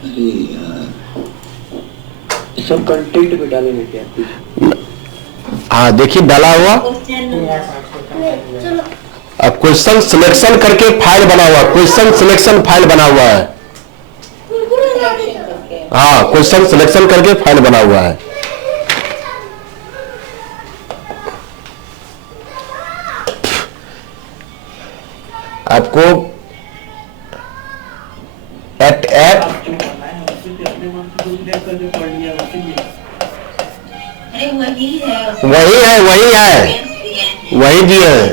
अरे यार, सब कंटेंट में डालेंगे क्या कुछ? हाँ देखिए डाला हुआ। अब क्वेश्चन सिलेक्शन करके फाइल बना हुआ, क्वेश्चन सिलेक्शन फाइल बना हुआ है। हाँ क्वेश्चन सिलेक्शन करके फाइल बना हुआ है। आपको एट वही दिए हैं।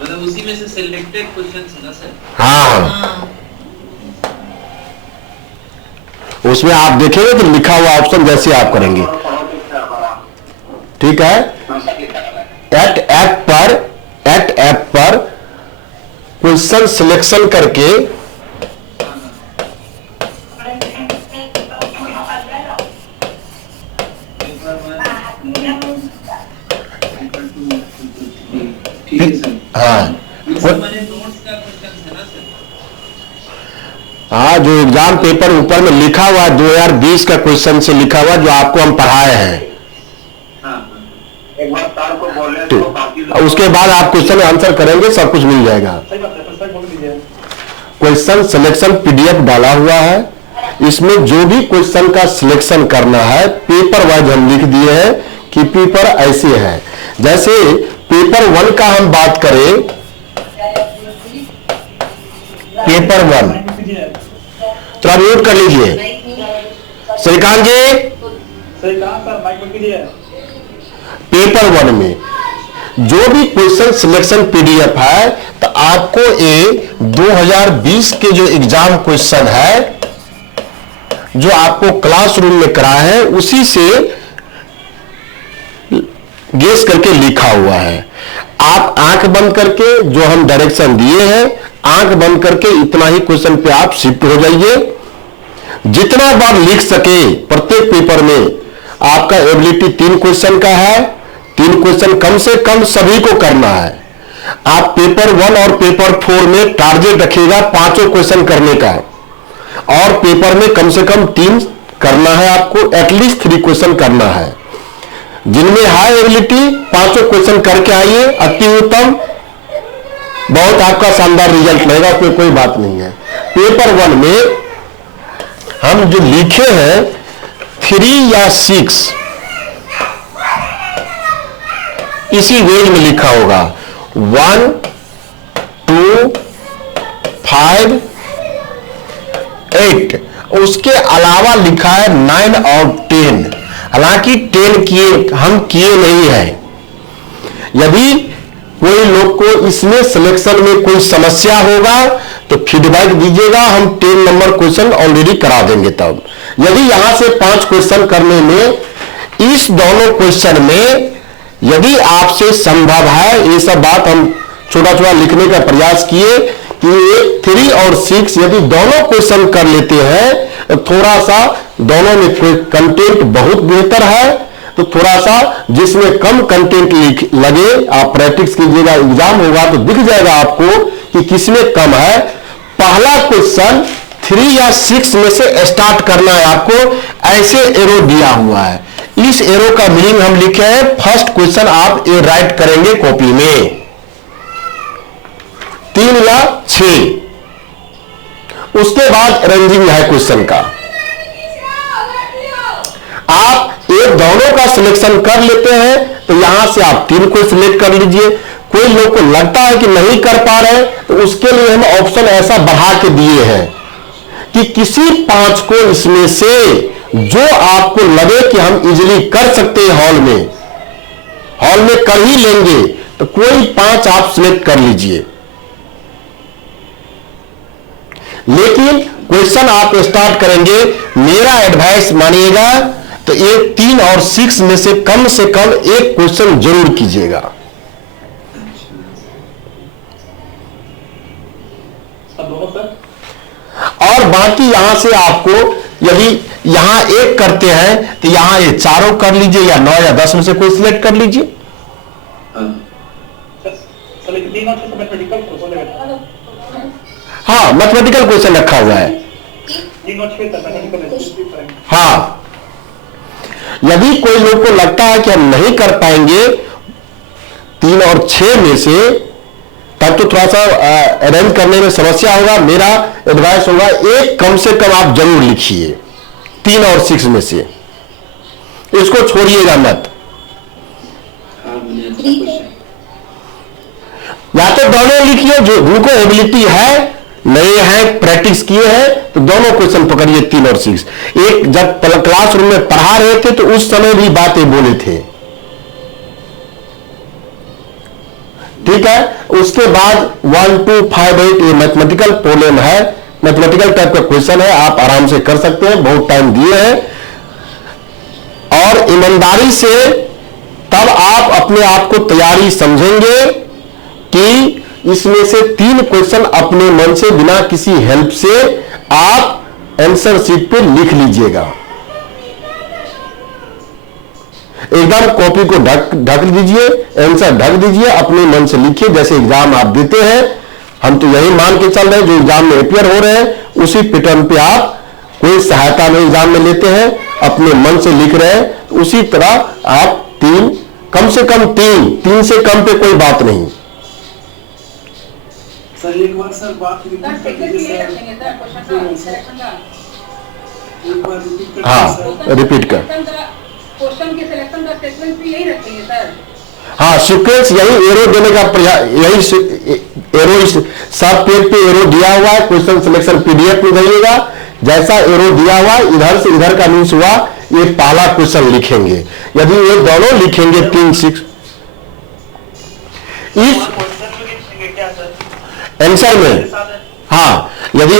मतलब उसी में से सिलेक्टेड क्वेश्चंस है ना सर? हाँ उसमें आप देखेंगे तो लिखा हुआ ऑप्शन जैसे आप करेंगे, ठीक है। एट ऐप पर क्वेश्चन सिलेक्शन करके हाँ जो एग्जाम पेपर ऊपर में लिखा हुआ है 2020 का क्वेश्चन से लिखा हुआ जो आपको हम पढ़ाए हैं। एक बार सर को बोले तो उसके बाद आप क्वेश्चन आंसर करेंगे, सब कुछ मिल जाएगा। क्वेश्चन सिलेक्शन पीडीएफ डाला हुआ है, इसमें जो भी क्वेश्चन का सिलेक्शन करना है पेपर वाइज हम लिख दिए हैं कि पेपर ऐसे है। जैसे पेपर 1 का हम बात करें, पेपर 1 थोड़ा म्यूट कर लीजिए श्रीकांत जी। पेपर 1 में जो भी क्वेश्चन सिलेक्शन पीडीएफ है तो आपको ये 2020 के जो एग्जाम क्वेश्चन है जो आपको क्लासरूम में कराया है उसी से गेस करके लिखा हुआ है। आप आंख बंद करके जो हम डायरेक्शन दिए हैं आंख बंद करके इतना ही क्वेश्चन पे आप शिफ्ट हो जाइए। जितना बार लिख सके प्रत्येक पेपर में आपका एबिलिटी 3 क्वेश्चन का है, 3 क्वेश्चन कम से कम सभी को करना है। आप पेपर 1 और पेपर 4 में टारगेट रखिएगा 5 क्वेश्चन करने का और पेपर में कम से कम 3 करना है, आपको एटलीस्ट 3 क्वेश्चन करना है। जिनमें हाई एबिलिटी 5 क्वेश्चन करके आइए, अति उत्तम, बहुत आपका शानदार रिजल्ट रहेगा, उसमें कोई बात नहीं है। पेपर 1 में हम जो लिखे हैं 3 या 6 इसी वेज में लिखा होगा 1, 2, 5, 8। उसके अलावा लिखा है 9 और 10। हालांकि 10 हम किए नहीं है। यदि कोई लोग को इसमें सिलेक्शन में कोई समस्या होगा तो फीडबैक दीजिएगा, हम 10 नंबर क्वेश्चन ऑलरेडी करा देंगे। तब यदि यहां से 5 क्वेश्चन करने में इस दोनों क्वेश्चन में यदि आपसे संभव है, ये सब बात हम छोटा छोटा लिखने का प्रयास किए कि 3 और 6 यदि दोनों क्वेश्चन कर लेते हैं, थोड़ा सा दोनों में कंटेंट बहुत बेहतर है, तो थोड़ा सा जिसमें कम कंटेंट लगे आप प्रैक्टिस कीजिएगा, एग्जाम होगा तो दिख जाएगा आपको कि किसमें कम है। पहला क्वेश्चन 3 या 6 में से स्टार्ट करना है आपको, ऐसे एरो दिया हुआ है। इस एरो का मीनिंग हम लिखे हैं फर्स्ट क्वेश्चन आप ये राइट करेंगे कॉपी में 3 या 6। उसके बाद रेंजिंग है क्वेश्चन का, आप एक दोनों का सिलेक्शन कर लेते हैं तो यहां से आप 3 को सिलेक्ट कर लीजिए। कोई लोग को लगता है कि नहीं कर पा रहे तो उसके लिए हम ऑप्शन ऐसा बढ़ा के दिए हैं कि किसी 5 को इसमें से जो आपको लगे कि हम इजीली कर सकते हैं, हॉल में कर ही लेंगे, तो कोई 5 आप सिलेक्ट कर लीजिए। लेकिन क्वेश्चन आप स्टार्ट करेंगे, मेरा एडवाइस मानिएगा तो ये 3 और 6 में से कम एक क्वेश्चन जरूर कीजिएगा। और बाकी यहां से आपको यदि यहां 1 करते हैं तो यहां ये चारों कर लीजिए, या 9 या 10 में से कोई सिलेक्ट कर लीजिए। हाँ मैथमेटिकल क्वेश्चन रखा हुआ है। हाँ, यदि कोई लोग को लगता है कि हम नहीं कर पाएंगे 3 और 6 में से, तब तो थोड़ा सा अरेंज करने में समस्या होगा। मेरा एडवाइस होगा एक कम से कम आप जरूर लिखिए 3 और 6 में से, इसको छोड़िएगा मत। या तो दोनों लिखिए, जो जिनको एबिलिटी है, नए हैं, प्रैक्टिस किए हैं, तो दोनों क्वेश्चन पकड़िए 3 और 6। एक जब क्लासरूम में पढ़ा रहे थे तो उस समय भी बातें बोले थे, ठीक है। उसके बाद 1, 2, 5, 8 ये मैथमेटिकल प्रॉब्लम है, मैथमेटिकल टाइप का क्वेश्चन है, आप आराम से कर सकते हैं, बहुत टाइम दिए हैं। और ईमानदारी से तब आप अपने आप को तैयारी समझेंगे कि इसमें से 3 क्वेश्चन अपने मन से बिना किसी हेल्प से आप आंसर शीट पे लिख लीजिएगा। एकदम कॉपी को ढक दीजिए, आंसर ढक दीजिए, अपने मन से लिखिए जैसे एग्जाम आप देते हैं। हम तो यही मान के चल रहे हैं, जो एग्जाम में अपियर हो रहे हैं उसी पैटर्न पे आप, कोई सहायता नहीं एग्जाम में लेते हैं, अपने मन से लिख रहे हैं, तो उसी तरह आप 3, कम से कम 3 से कम पे कोई बात नहीं। सर एक बार सर बात रिपीट कर दीजिए सर। हाँ, रिपीट कर। क्वेश्चन के सिलेक्शन का सीक्वेंस भी यही रखेंगे सर? हाँ, सीक्वेंस यही, एरो देने का प्रयास, यही एरो, सब पेज पे एरो दिया हुआ है, क्वेश्चन सिलेक्शन पीडीएफ में जाइएगा, जैसा एरो दिया हुआ इधर से इधर का मीन्स हुआ ये पहला क्वेश्चन लिखेंगे। यदि ये दोनों लिखेंगे 3, 6 इस आंसर में, हाँ, यदि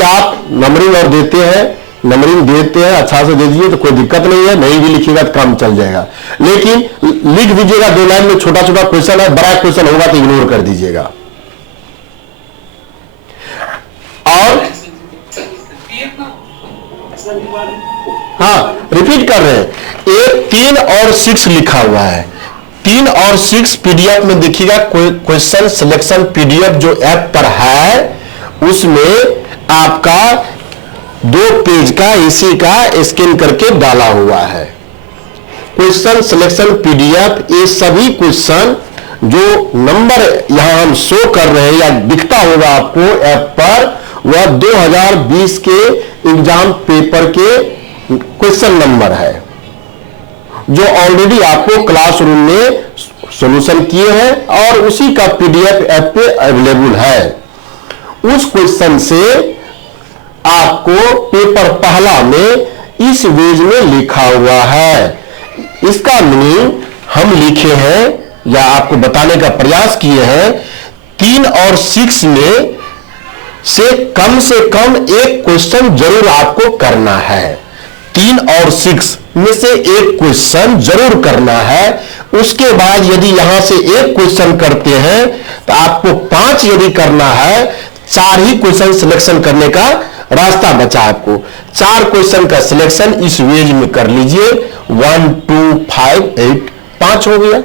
आप नंबरिंग और देते हैं, नंबरिंग देते हैं अच्छा से दे दीजिए तो कोई दिक्कत नहीं है, नहीं भी लिखिएगा तो काम चल जाएगा। लेकिन लिख दीजिएगा 2 लाइन में, छोटा छोटा क्वेश्चन है, बड़ा क्वेश्चन होगा तो इग्नोर कर दीजिएगा। और हाँ, रिपीट कर रहे हैं, एक 3 और 6 लिखा हुआ है, 3 और 6 पीडीएफ में देखिएगा, क्वेश्चन सिलेक्शन पीडीएफ जो ऐप पर है उसमें आपका 2 पेज का इसी का स्कैन करके डाला हुआ है। क्वेश्चन सिलेक्शन पीडीएफ, ये सभी क्वेश्चन जो नंबर यहां हम शो कर रहे हैं या दिखता होगा आपको ऐप पर, वह 2020 के एग्जाम पेपर के क्वेश्चन नंबर है, जो ऑलरेडी आपको क्लासरूम में सॉल्यूशन किए हैं और उसी का पीडीएफ ऐप पे अवेलेबल है। उस क्वेश्चन से आपको पेपर पहला में इस पेज में लिखा हुआ है, इसका मीनिंग हम लिखे हैं या आपको बताने का प्रयास किए हैं, 3 और 6 में से कम एक क्वेश्चन जरूर आपको करना है। 3 और 6 में से एक क्वेश्चन जरूर करना है। उसके बाद यदि यहां से एक क्वेश्चन करते हैं तो आपको 5 यदि करना है, 4 ही क्वेश्चन सिलेक्शन करने का रास्ता बचा आपको। 4 क्वेश्चन का सिलेक्शन इस वेज में कर लीजिए, 1, 2, 5, 8, 5 हो गया।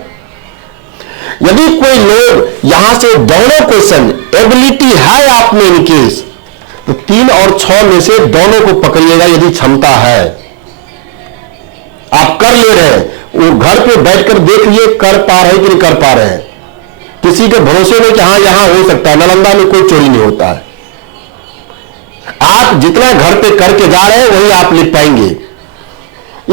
यदि कोई लोग यहां से दोनों क्वेश्चन एबिलिटी है आप में इनकेस, तो 3 और 6 में से दोनों को पकड़िएगा यदि क्षमता है, आप कर ले रहे हैं, वो घर पे बैठकर देख लिए कर पा रहे कि नहीं कर पा रहे हैं। किसी के भरोसे में कि हाँ यहां हो सकता है, नालंदा में कोई चोरी नहीं होता है। आप जितना घर पे करके जा रहे हैं वही आप लिख पाएंगे।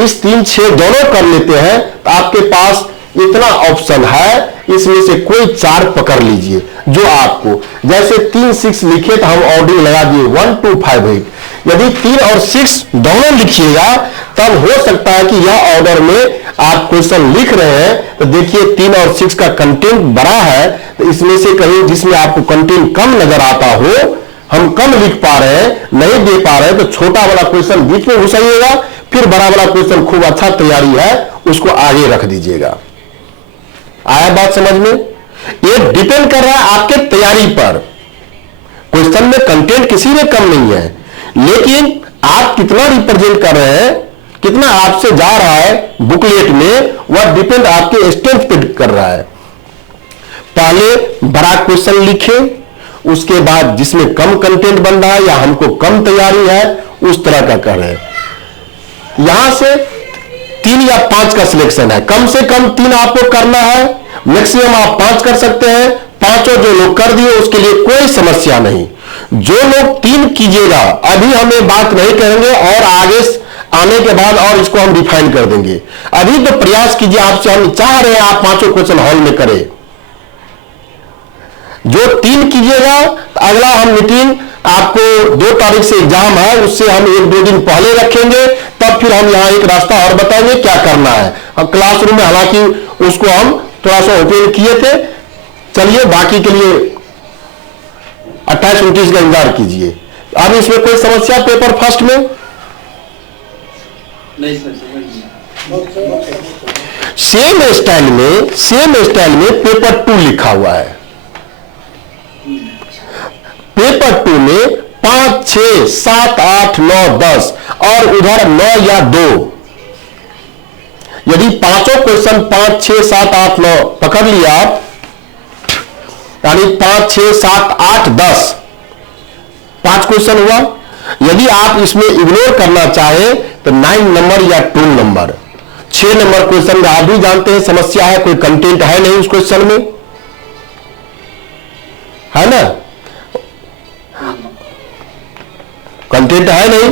इस 3, 6 दोनों कर लेते हैं तो आपके पास इतना ऑप्शन है, इसमें से कोई 4 पकड़ लीजिए जो आपको, जैसे 3, 6 लिखे तो हम ऑर्डर लगा दिए 1, 2, 5, 8। यदि 3 और 6 दोनों लिखिएगा तब हो सकता है कि यह ऑर्डर में आप क्वेश्चन लिख रहे हैं तो देखिए 3 और 6 का कंटेंट बड़ा है, तो इसमें से कहीं जिसमें आपको कंटेंट कम नजर आता हो, हम कम लिख पा रहे हैं, नहीं दे पा रहे हैं, तो छोटा वाला क्वेश्चन बीच में घुसाइएगा, फिर बड़ा वाला क्वेश्चन खूब अच्छा तैयारी है उसको आगे रख दीजिएगा। आया बात समझ में? ये डिपेंड कर रहा है आपके तैयारी पर। क्वेश्चन में कंटेंट किसी में कम नहीं है, लेकिन आप कितना रिप्रेजेंट कर रहे हैं, कितना आपसे जा रहा है बुकलेट में, वह डिपेंड आपके स्ट्रेंथ पे कर रहा है। पहले बड़ा क्वेश्चन लिखे, उसके बाद जिसमें कम कंटेंट बन रहा है या हमको कम तैयारी है उस तरह का कर रहे हैं। यहां से 3 या 5 का सिलेक्शन है, कम से कम 3 आपको करना है, मैक्सिमम आप 5 कर सकते हैं। 5 जो लोग कर दिए उसके लिए कोई समस्या नहीं। जो लोग 3 कीजिएगा अभी हम ये बात नहीं करेंगे और आगे आने के बाद और इसको हम डिफाइन कर देंगे। अभी तो प्रयास कीजिए, आपसे हम चाह रहे हैं आप 5 क्वेश्चन हॉल में करें। जो 3 कीजिएगा अगला हम मीटिंग आपको 2 तारीख से एग्जाम है, उससे हम 1-2 दिन पहले रखेंगे, तब फिर हम यहां एक रास्ता और बताएंगे क्या करना है। हम क्लासरूम में हालांकि उसको हम थोड़ा सा ओपन किए थे। चलिए बाकी के लिए 28-29 का इंतजार कीजिए। अब इसमें कोई समस्या पेपर फर्स्ट में? नहीं सर, समझ गया। सेम स्टाइल में पेपर 2 लिखा हुआ है। पेपर 2 में 5, 6, 7, 8, 9, 10 और उधर 9 या 2। यदि 5 क्वेश्चन 5, 6, 7, 8, 9 पकड़ लिया आप, यानी 5, 6, 7, 8, 10 5 क्वेश्चन हुआ। यदि आप इसमें इग्नोर करना चाहे तो 9 नंबर या 2 नंबर 6 नंबर क्वेश्चन में आप भी जानते हैं समस्या है, कोई कंटेंट है नहीं उस क्वेश्चन में, है ना, कंटेंट है नहीं।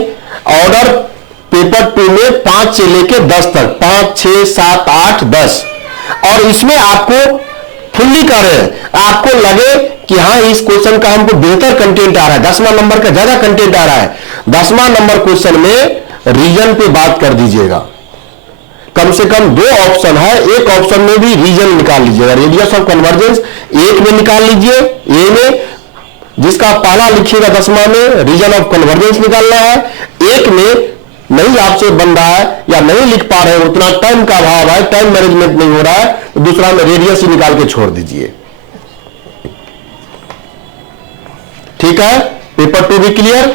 ऑर्डर पेपर 2 में 5 से लेके 10 तक 5, 6, 7, 8, 10 और इसमें आपको फुल्ली कर रहे हैं, आपको लगे कि हाँ इस क्वेश्चन का हमको बेहतर कंटेंट आ रहा है, 10वां नंबर का ज्यादा कंटेंट आ रहा है, 10वां नंबर क्वेश्चन में रीजन पे बात कर दीजिएगा। कम से कम 2 ऑप्शन है, एक ऑप्शन में भी रीजन निकाल लीजिएगा, रेडियस ऑफ कन्वर्जेंस एक में निकाल लीजिए, ए में जिसका पहला लिखिएगा 10वां में रीजन ऑफ कन्वर्जेंस निकालना है, एक में नहीं आपसे बन रहा है या नहीं लिख पा रहे हैं, उतना टाइम का अभाव है, टाइम मैनेजमेंट नहीं हो रहा है, तो दूसरा में रेडियस ही निकाल के छोड़ दीजिए। ठीक है, पेपर 2 भी क्लियर।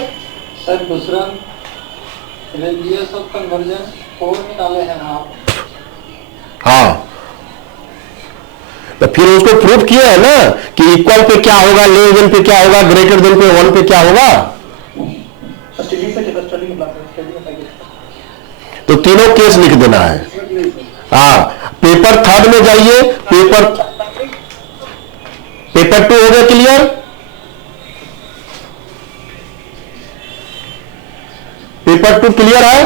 सर दूसरा रेडियस ऑफ कन्वर्जेंस 4 निकाले हैं आप। हाँ, तो फिर उसको प्रूफ किया है ना कि इक्वल पे क्या होगा, लेस देन पे क्या होगा, ग्रेटर देन पे 1 पे क्या होगा। तो तीनों केस लिख देना है। हाँ, पेपर 3 में जाइए, पेपर 2 हो गया क्लियर। पेपर 2 क्लियर है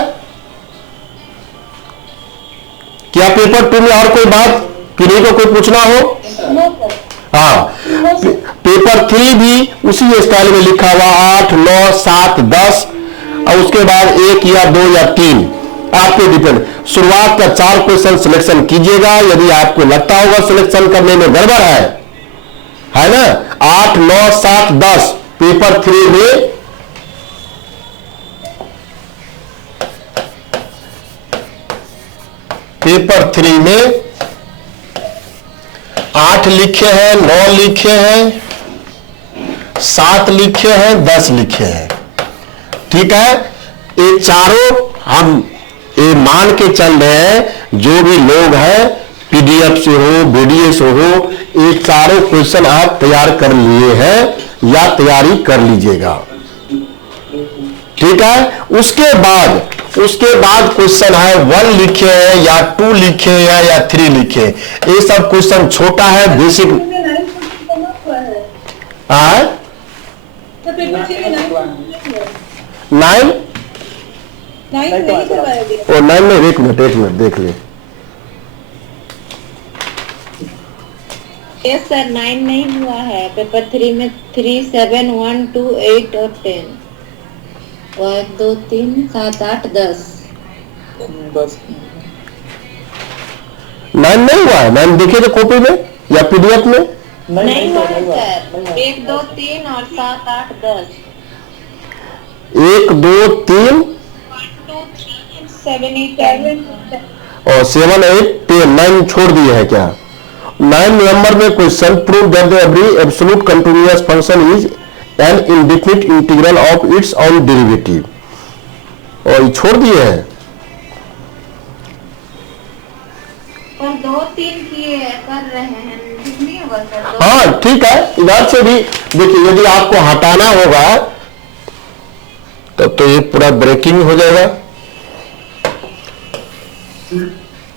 क्या? पेपर 2 में और कोई बात किसी को कोई पूछना हो? हाँ, पेपर 3 भी उसी स्टाइल में लिखा हुआ 8, 9, 7, 10 और उसके बाद 1 या 2 या 3 आपके डिपेंड। शुरुआत का 4 क्वेश्चन सिलेक्शन कीजिएगा, यदि आपको लगता होगा सिलेक्शन करने में गड़बड़ है ना। 8, 9, 7, 10 पेपर 3 में पेपर 3 में 8 लिखे हैं, 9 लिखे हैं, 7 लिखे हैं, 10 लिखे हैं। ठीक है, ये चारों हम ये मान के चल रहे हैं, जो भी लोग हैं पीडीएफ से हो, वीडियो से हो, ये चारों क्वेश्चन आप तैयार कर लिए हैं या तैयारी कर लीजिएगा। ठीक है, उसके बाद क्वेश्चन है 1 लिखे हैं या 2 लिखे हैं या 3 लिखे। ये सब क्वेश्चन छोटा है, बेसिक। नाइन में एक मिनट देख ले। यस सर, 9 नहीं हुआ है। पेपर 3 में 3, 7, 1, 2, 8 और 10। 1, 2, 3, 7, 8, 10 9 नहीं हुआ है। 9 देखिए तो कॉपी में या पीडीएफ में नहीं हुआ है सर। 1, 2, 3 और 7, 8, 10। 1, 2, 3 7, 8 और 7, 8, 10 9 छोड़ दिए हैं क्या? 9 नंबर में question prove that the every absolute continuous function is an indefinite integral of its own derivative, और छोड़ दिए हैं। और 2, 3 किए कर रहे हैं, ठीक नहीं होगा होगा सर? हाँ ठीक है, इधर से भी देखिए, यदि आपको हटाना होगा तब तो ये पूरा ब्रेकिंग हो जाएगा।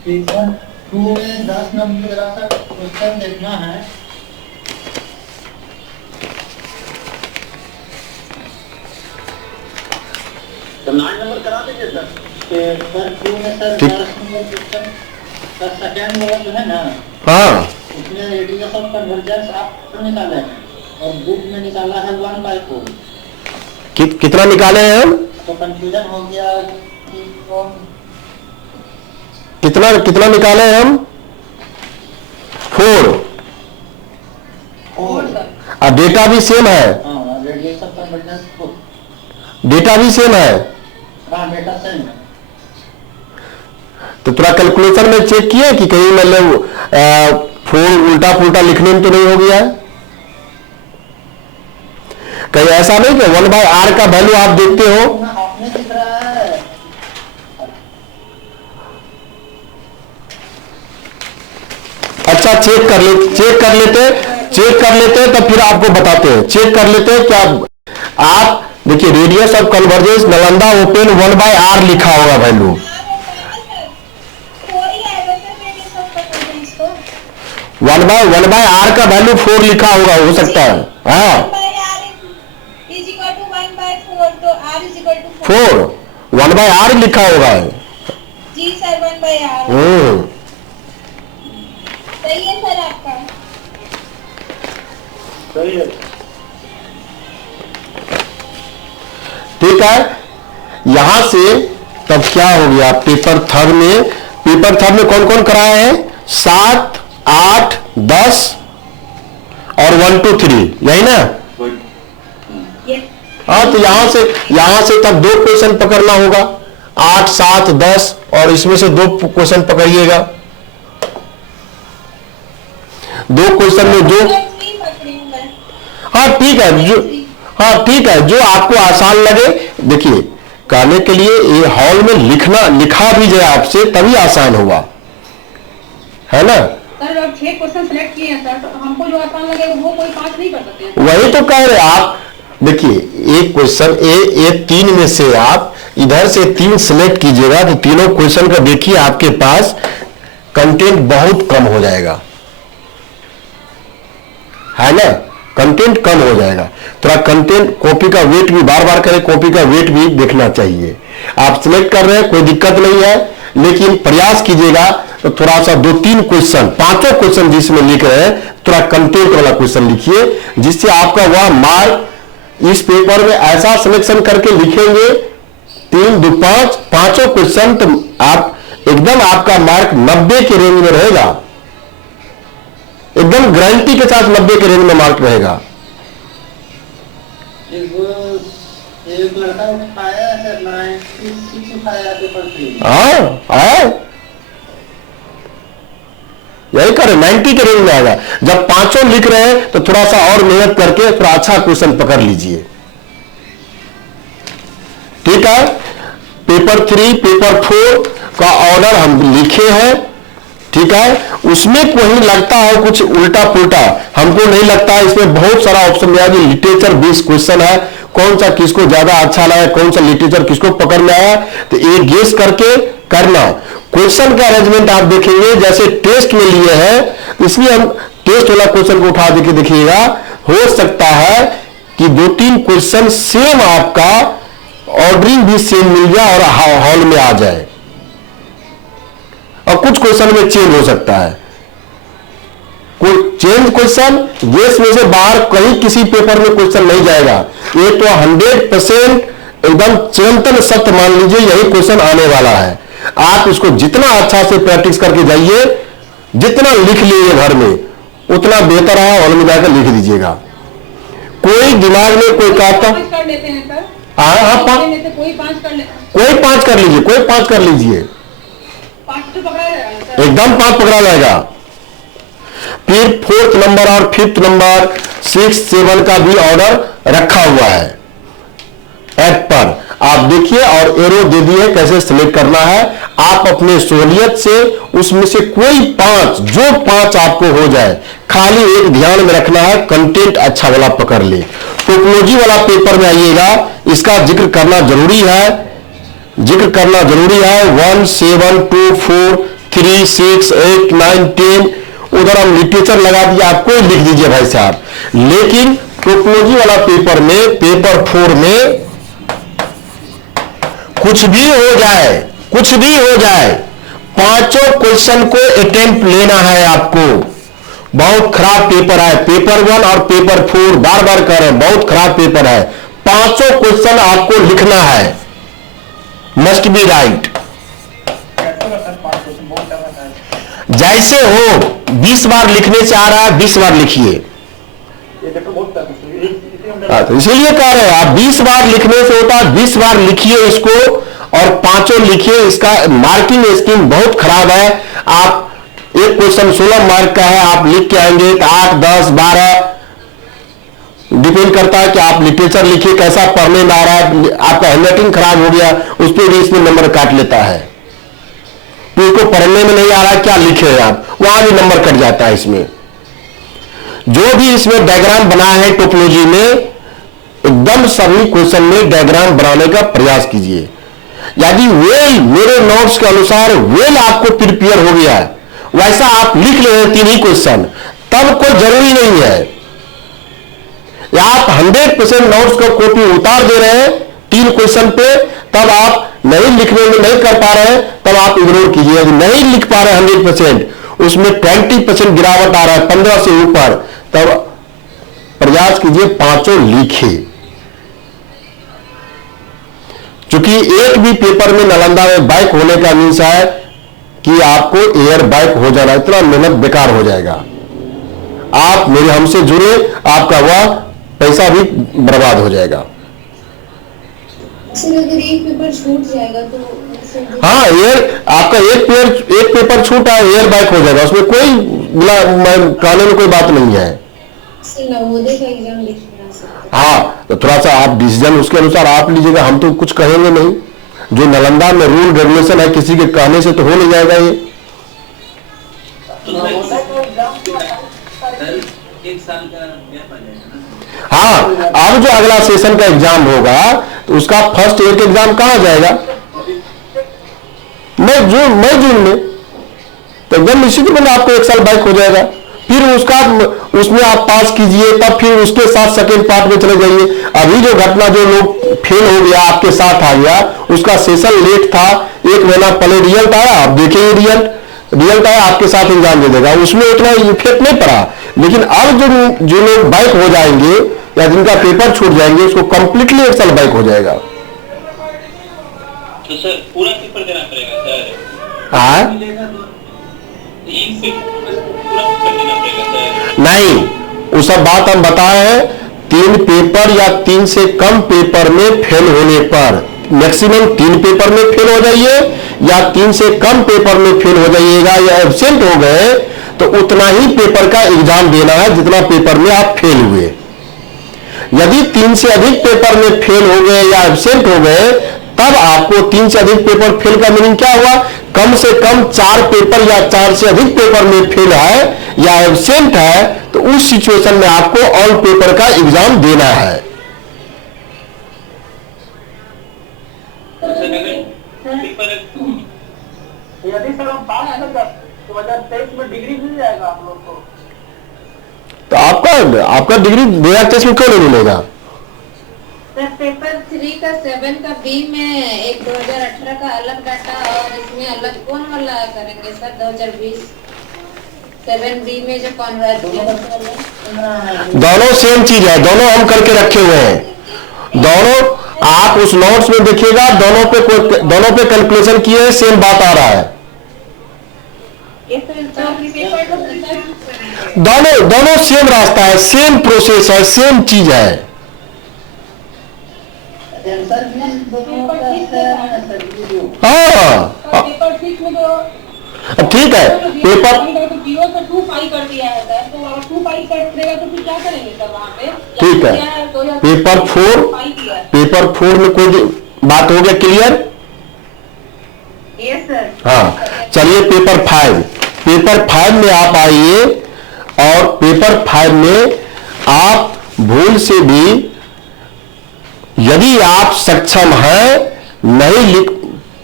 पेपर 2 में 10 नंबर का क्वेश्चन देखना है। तो 9 नंबर करा दीजिए सर। पेपर 2 में सर ठीक। 10 नंबर क्वेश्चन का सेकंड वाला जो है ना, हाँ उसमें रेडियस ऑफ कन्वर्जेंस आप निकाले हैं और बुक में निकाला है 1/4। कितना निकाले हैं हम? तो कंफ्यूजन हो गया कि कौन कितना कितना निकाले हैं हम? 4। और सर और डेटा भी सेम है, हाँ radius of convergence book, data भी सेम है, हाँ डेटा सेम है। तो थोड़ा कैलकुलेशन में चेक किया कि कहीं मतलब 4 उल्टा पुल्टा लिखने में तो नहीं हो गया है? कहीं ऐसा नहीं कि 1/r का वैल्यू आप देखते हो, आपने दिख रहा है। अच्छा चेक कर लेते तो फिर आपको बताते हैं, चेक कर लेते हैं क्या। आप देखिए radius of convergence Nalanda open 1/r लिखा होगा वैल्यू, 1/r का वैल्यू 4 लिखा होगा, हो सकता है। हाँ 4 1/r लिखा होगा। जी सर 1/r सही है सर आपका। सही है। ठीक है, यहां से तब क्या हो गया, पेपर थर्ड में कौन कौन कराए हैं? 7, 8, 10 और 1, 2, 3, यही ना? हाँ, तो यहां से तब 2 क्वेश्चन पकड़ना होगा, 8, 7, 10 और इसमें से 2 क्वेश्चन पकड़िएगा। 2 क्वेश्चन में जो, हाँ ठीक है, जो आपको आसान लगे। देखिए कहने के लिए ये हॉल में लिखा भी जाए आपसे तभी आसान होगा, है ना? सर अब 6 क्वेश्चन सिलेक्ट किए हैं सर, तो हमको जो आसान लगे वो कोई 5 नहीं कर सकते हैं। वही तो कह रहे आप। देखिए एक क्वेश्चन ये 3 में से आप इधर से 3 सिलेक्ट कीजिएगा तो तीनों क्वेश्चन का देखिए आपके पास कंटेंट बहुत कम हो जाएगा, है ना? कंटेंट कम हो जाएगा। थोड़ा कंटेंट कॉपी का वेट भी बार बार करें, कॉपी का वेट भी देखना चाहिए। आप सिलेक्ट कर रहे हैं कोई दिक्कत नहीं है, लेकिन प्रयास कीजिएगा तो थोड़ा सा 2-3 क्वेश्चन, 5 क्वेश्चन जिसमें लिख रहे हैं थोड़ा कंटेंट वाला क्वेश्चन लिखिए, जिससे आपका वह मार्क इस पेपर में ऐसा सिलेक्शन करके लिखेंगे 3, 2, 5 5 क्वेश्चन, तो आप एकदम आपका मार्क 90 के रेंज में रहेगा, एकदम गारंटी के साथ 90 के रेंज में मार्क रहेगा। एक लड़का उठाया सर 96 उठाया पेपर 3। हाँ यही करे, 90 के रेंज में आएगा। जब 5 लिख रहे हैं तो थोड़ा सा और मेहनत करके थोड़ा अच्छा क्वेश्चन पकड़ लीजिए। ठीक है, पेपर 3 पेपर 4 का ऑर्डर हम लिखे हैं, ठीक है। उसमें कोई लगता है कुछ उल्टा पुल्टा, हमको नहीं लगता है। इसमें बहुत सारा ऑप्शन दिया है, लिटरेचर 20 क्वेश्चन है, कौन सा किसको ज्यादा अच्छा लगा, कौन सा लिटरेचर किसको पकड़ में आया, तो एक गेस करके करना। क्वेश्चन का अरेंजमेंट आप देखेंगे जैसे टेस्ट में लिए हैं, इसलिए हम टेस्ट वाला क्वेश्चन को उठा देके देखिएगा। हो सकता है कि 2-3 क्वेश्चन सेम आपका ऑर्डरिंग भी सेम मिल जाए और हॉल में आ जाए, और कुछ क्वेश्चन में चेंज हो सकता है। कोई चेंज क्वेश्चन गेस में से बाहर कहीं किसी पेपर में क्वेश्चन नहीं जाएगा। ये तो 100% एकदम चिरंतन सत्य मान लीजिए, यही क्वेश्चन आने वाला है। आप इसको जितना अच्छा से प्रैक्टिस करके जाइए, जितना लिख लीजिए घर में उतना बेहतर है। हॉल में जाकर लिख दीजिएगा। कोई दिमाग में कोई कहता, 5 कर लेते हैं सर, हाँ कोई 5 कर ले, कोई 5 कर लीजिए, कोई 5 कर लीजिए, 5 तो पकड़ा जाएगा सर। एकदम 5 पकड़ा जाएगा। फिर 4th नंबर और 5th नंबर 6, 7 का भी ऑर्डर रखा हुआ है ऐप पर। आप देखिए और एरो दे दिए कैसे सिलेक्ट करना है। आप अपने सहूलियत से उसमें से कोई 5 जो 5 आपको हो जाए, खाली एक ध्यान में रखना है कंटेंट अच्छा वाला पकड़ ले। टोपोलॉजी वाला पेपर में आइएगा, इसका जिक्र करना जरूरी है, 1 7 2 4 3 6 8 9 10। उधर हम लिटरेचर लगा दिए, आपको लिख दीजिए भाई साहब। लेकिन टोपोलॉजी वाला पेपर में, पेपर 4 में कुछ भी हो जाए, 5 क्वेश्चन को अटेम्प्ट लेना है आपको। बहुत खराब पेपर है पेपर 1 और पेपर 4, बार बार कह रहे हैं बहुत खराब पेपर है। 5 क्वेश्चन आपको लिखना है, मस्ट बी राइट। जैसे हो 20 बार लिखने से आ रहा है, 20 बार लिखिए। तो इसीलिए कह रहे हैं आप 20 बार लिखने से होता है, 20 बार लिखिए इसको और 5 लिखिए। इसका मार्किंग स्कीम बहुत खराब है। आप एक क्वेश्चन 16 मार्क का है, आप लिख के आएंगे तो 8 10 12 डिपेंड करता है कि आप लिटरेचर लिखिए, कैसा पढ़ने में आ रहा है। आपका हैंडराइटिंग खराब हो गया, उस पर भी इसमें नंबर काट लेता है। तो इसको पढ़ने में नहीं आ रहा, क्या लिखे आप, वहां भी नंबर कट जाता है। इसमें जो भी इसमें डायग्राम बना है टोपोलॉजी में, एकदम सभी क्वेश्चन में डायग्राम बनाने का प्रयास कीजिए। यदि वेल मेरे नोट्स के अनुसार वेल आपको प्रिपेयर हो गया है, वैसा आप लिख ले 3 ही क्वेश्चन, तब कोई जरूरी नहीं है। या आप 100% नोट्स को कॉपी उतार दे रहे हैं 3 क्वेश्चन पे, तब आप नहीं लिखने में नहीं कर पा रहे हैं, तब आप इग्नोर कीजिए। यदि नहीं लिख पा रहे 100%, उसमें 20% गिरावट आ रहा है 15 से ऊपर, तब प्रयास कीजिए 5 लिखे। क्योंकि एक भी पेपर में नालंदा में बैक होने का मीन्स है कि आपको एयर बैक हो जाना, इतना मेहनत बेकार हो जाएगा। आप मेरे हमसे जुड़े, आपका वह पैसा भी बर्बाद हो जाएगा। अगर एक पेपर छूट जाएगा तो हाँ, एयर आपका एक पेपर छूटा है, एयर बैक हो जाएगा, उसमें कोई कहने में कोई बात नहीं है। नवोदय का एग्जाम लिखना। हाँ, तो थोड़ा सा आप डिसीजन उसके अनुसार आप लीजिएगा, हम तो कुछ कहेंगे नहीं। जो नालंदा में रूल रेगुलेशन है, किसी के कहने से तो हो नहीं जाएगा ये। एक साल का गैप आ जाएगा ना। हाँ, अब जो अगला सेशन का एग्जाम होगा तो उसका फर्स्ट ईयर का एग्जाम कहां जाएगा, मई जून में। तो एकदम निश्चित रूप में आपको 1 साल बैक हो जाएगा। फिर उसमें आप पास कीजिए, तब फिर उसके साथ सेकेंड पार्ट में चले जाइए। अभी जो घटना, जो लोग फेल हो गया आपके साथ आ गया, उसका सेशन लेट था, 1 महीना पहले रिजल्ट आया, आप देखिए रिजल्ट आया, आपके साथ एग्जाम दे देगा, उसमें उतना इफेक्ट नहीं पड़ा। लेकिन अब जो लोग बैक हो जाएंगे या जिनका पेपर छूट जाएंगे, उसको कंप्लीटली 1 साल बैक हो जाएगा। तो सर पूरा पेपर देना पड़ेगा सर? हाँ, पूरा पेपर देना पड़ेगा सर? नहीं, वो सब बात हम बताए हैं। 3 पेपर या 3 से कम पेपर में फेल होने पर, मैक्सिमम 3 पेपर में फेल हो जाइए या 3 से कम पेपर में फेल हो जाइएगा या एब्सेंट हो गए, तो उतना ही पेपर का एग्जाम देना है जितना पेपर में आप फेल हुए। यदि 3 से अधिक पेपर में फेल हो गए या एब्सेंट हो गए, तब आपको 3 से अधिक पेपर फेल का मीनिंग क्या हुआ, कम से कम 4 पेपर या 4 से अधिक पेपर में फेल है या एब्सेंट है, तो उस सिचुएशन में आपको ऑल पेपर का एग्जाम देना है। यदि सर हम पास कर 2023 में डिग्री मिल जाएगा आप लोग को? तो आपका डिग्री 2023 में क्यों नहीं मिलेगा? सर पेपर 3 का 7 का बी में एक 2018 का अलग डाटा और इसमें अलग कौन वाला करेंगे सर? 2020 7B में जो कॉन्वर्ट दोनों सेम चीज है, दोनों हम करके रखे हुए हैं। दोनों आप उस नोट्स में देखिएगा, दोनों पे कैलकुलेशन किए, सेम बात आ रहा है। दोनों सेम रास्ता है, सेम प्रोसेस है, सेम चीज है। हाँ, ठीक है। पेपर 0 से 2 पाई कर दिया है सर, तो अगर 2 पाई कर देगा तो फिर क्या करेंगे सर वहाँ पे? ठीक है। पेपर 4 में कोई बात हो गया क्लियर? Yes sir. हाँ, चलिए पेपर 5, पेपर 5 में आप आइए और पेपर 5 में आप भूल से भी, यदि आप सक्षम हैं नहीं लिख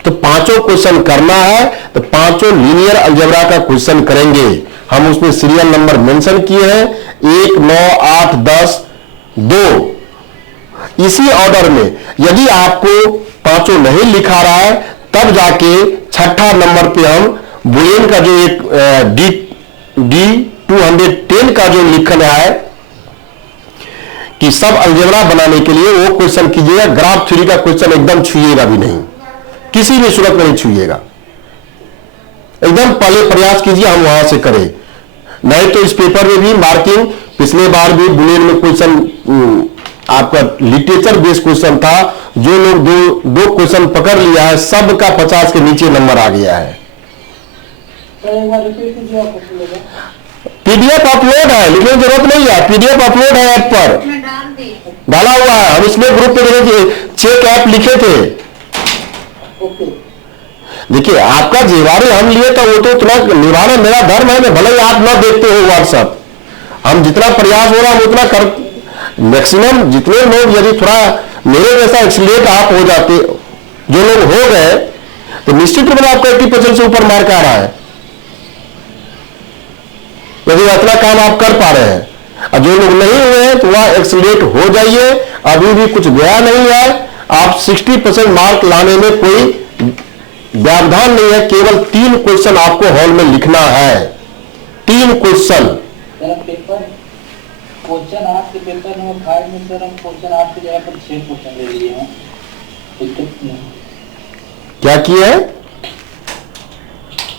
तो पांचों क्वेश्चन करना है, तो पांचों लीनियर अलजेब्रा का क्वेश्चन करेंगे। हम उसमें सीरियल नंबर मेंशन किए हैं 1, 9, 8, 10, 2, इसी ऑर्डर में। यदि आपको पांचों नहीं लिखा रहा है तब जाके छठा नंबर पे हम बुलियन का जो एक डी 210 का जो लिखना है कि सब अलजेब्रा बनाने के लिए, वो क्वेश्चन कीजिएगा। ग्राफ थ्योरी का क्वेश्चन एकदम छुइएगा भी नहीं, किसी भी सूरत में नहीं छुइएगा। एकदम पहले प्रयास कीजिए हम वहां से करें, नहीं तो इस पेपर में भी मार्किंग, पिछले बार भी बुलियन में क्वेश्चन आपका लिटरेचर बेस्ड क्वेश्चन था, जो लोग दो क्वेश्चन पकड़ लिया है सबका 50 के नीचे नंबर आ गया है। पीडीएफ अपलोड है, लिखने की जरूरत नहीं है, पीडीएफ अपलोड है ऐप पर डाला हुआ है। हम इसमें ग्रुप पे चेक ऐप लिखे थे। देखिए आपका जीवारे हम लिए तो वो तो इतना निभाना मेरा धर्म है, मैं भले ही आप ना देखते हो व्हाट्सएप, हम जितना प्रयास हो रहा है उतना कर, मैक्सिमम जितने लोग यदि थोड़ा मेरे जैसा एक्सीलेट आप हो जाते, जो लोग हो गए, तो निश्चित रूप में आपको 80% से ऊपर मार्क आ रहा है, यदि इतना काम आप कर पा रहे हैं। और जो लोग नहीं हुए हैं तो वह एक्सीलेट हो जाइए, अभी भी कुछ गया नहीं है। आप 60% मार्क लाने में कोई व्यवधान नहीं है, केवल 3 क्वेश्चन आपको हॉल में लिखना है, 3 क्वेश्चन। क्वेश्चन 8 के पेपर नंबर 5 में सर हम क्वेश्चन 8 की जगह पर 6 क्वेश्चन ले लिए हैं। क्या किया है?